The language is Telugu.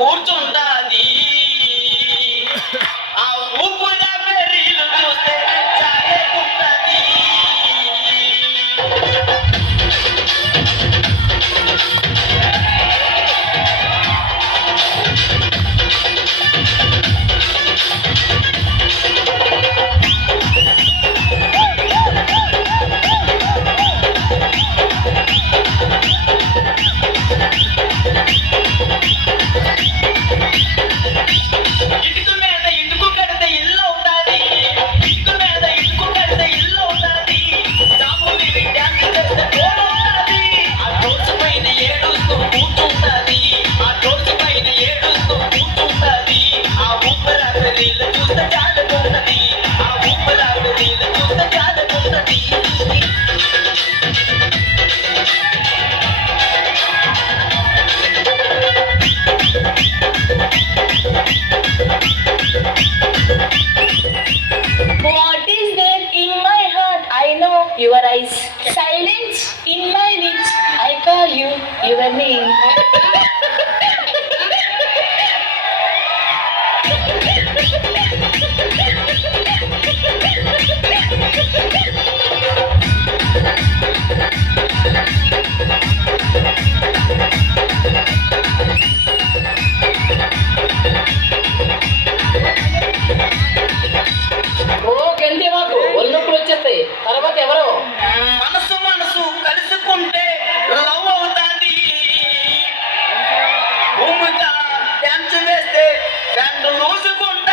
కూర్చుంటాది ఆ ఊపున పెరీలు చూస్తే చాలేకుంటది ఇటుకు మీద ఇటుకు కడితే ఇల్లు అవుతాది ఇటుకు మీద ఇటుకు కడితే ఇల్లు అవుతాది జాముని డ్యాన్స్ చేస్తే తోడు అవుతాది ఆ రోజు పైన ఏడుస్తూ కూర్చుంటాది ఆ రోజు పైన ఏడుస్తూ కూర్చుంటాది ఆ ఊపిరాటరీలు చూస్తే జాలుకుంటది ఆ ఊపిరాటరీలు చూస్తే జాలుకుంటది What is there in my heart? I know your eyes. Silence in my lips. I call you your name. ఓ గెంతి మాకు ఒళ్ళు నొప్పులు వచ్చేస్తాయి. తర్వాత ఎవరు? మనసు మనసు కలుసుకుంటే లవ్ అవుతాది భూమిగా డ్యాన్స్ వేస్తే ఫ్యాన్ లూసుకుంటా